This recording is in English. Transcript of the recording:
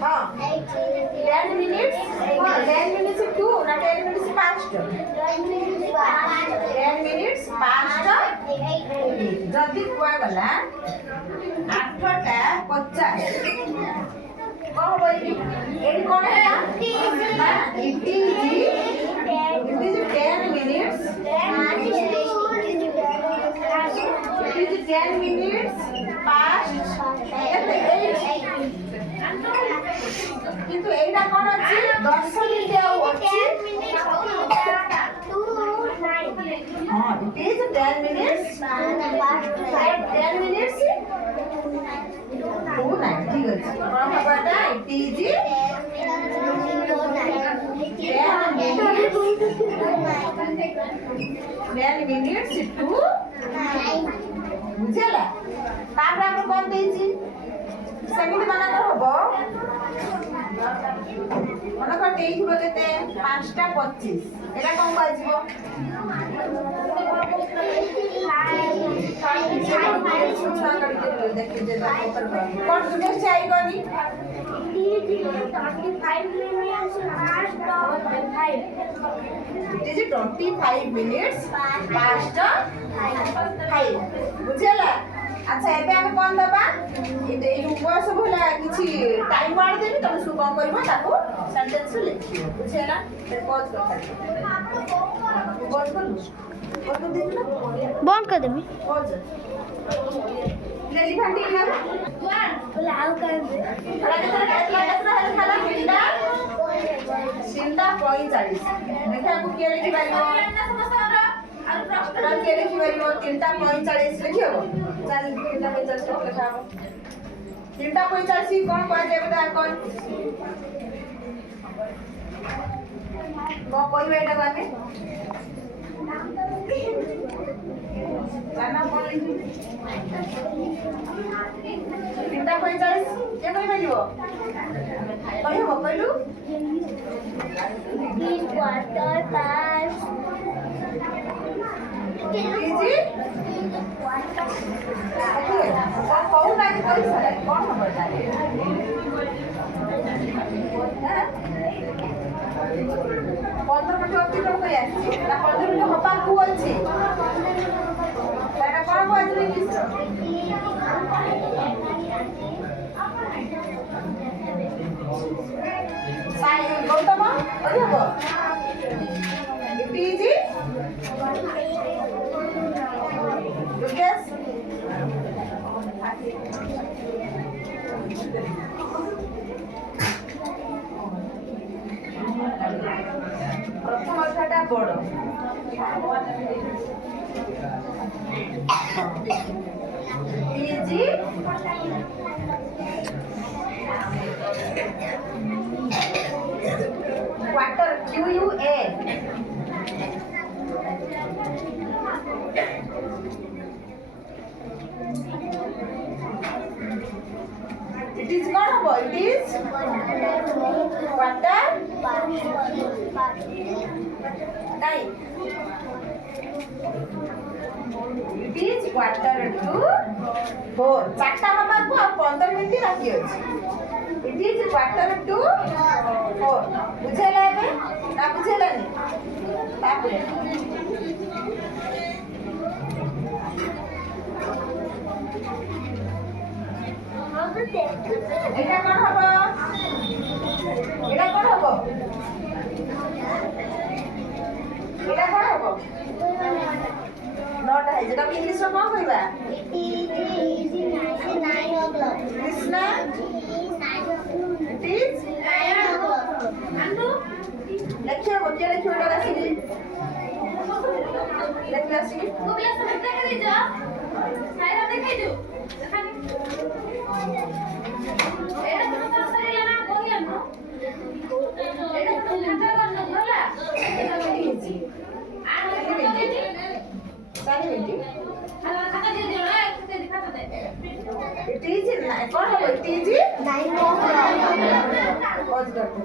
हाँ 10 minutes 2 ना 10 minutes 5 10 minutes 5 जदि कुआ गला 8टा 50 कौन बोली ये कौन है it is 10 minutes it is 10 minutes past কিন্তু এইটা কোন আছে 10 মিনিট আর আছে হ্যাঁ it is 10 minutes 10 minutes 2 9 ঠিক আছে কোন হবাটা it is 10 minutes to 9 বুঝলা তারপরে আমরা কোন দিয়েছি সেমিতি মানা হবো মনে কর এইথিব কেতে 5টা 25 এটা কোন বাজিব দেখি যে কোন সুযোগ চাই Gani it is 25 minutes past 5 বুঝলা আচ্ছা এবে আমি কোন দবা এই বয়স ভলা কিছু টাইম মার দেবি তুমি সু কোন করব তাকু সেন্টেন্স লিখিও বুঝলা পজ করতে পজ করু পজ দিন না বন্ধ করে দেবি পজ এলিফ্যান্ট কি নাম বলে আউ করবে সিলটা 45 দেখা কো কি লিখি পারিব আর কে লিখি পারিব 3টা 45 লিখি হবো চাল 3টা 45 লেখা হবো 3টা 45 কোন কয় দেবে তা কোন কইবে এটা মানে জানা কোন লিখি 3টা 45 কে কইবে দিব কইব কইলু 3 quarter past इजी कौन लागे कोई सारे कौन हम बता रहे हैं 15 मिनट অতিক্রম করে আসছি না 15 মিনিট হবার কু আছে এটা কোন বাজে কি সাই গৌতম ওই হবো ইজি Yes. প্রথম অর্থটা বড় easy quarter QUA It is not a boy, it is quarter nine. It is quarter to 4. 4টা হবাকু আর 15 মিনিট বাকি আছে It is quarter to 4. বুঝাইলা হবে না বুঝাইলানি তারপরে এটা কোন হবে এটা কোন হবে এটা কোন হবে নটা है যেটা ইংলিশে কোন কইবা কৃষ্ণ it is 9 o'clock আনু লেখো বকে লেখো এটা আসি লেখো আসি ও ক্লাস দেখে দিছো সাইরা দেখাই দিও এটা তো তাড়াতাড়ি না বলিয়াম না এটা তো লেখা করতে ভালো এটা লিখেছি আর লিখেছি সারি লিখি আর খাতা দিয়ে দিও না খাতা দিয়ে খাতা দে it is 9 কোন হবে it is 9 o'clock পজ করতে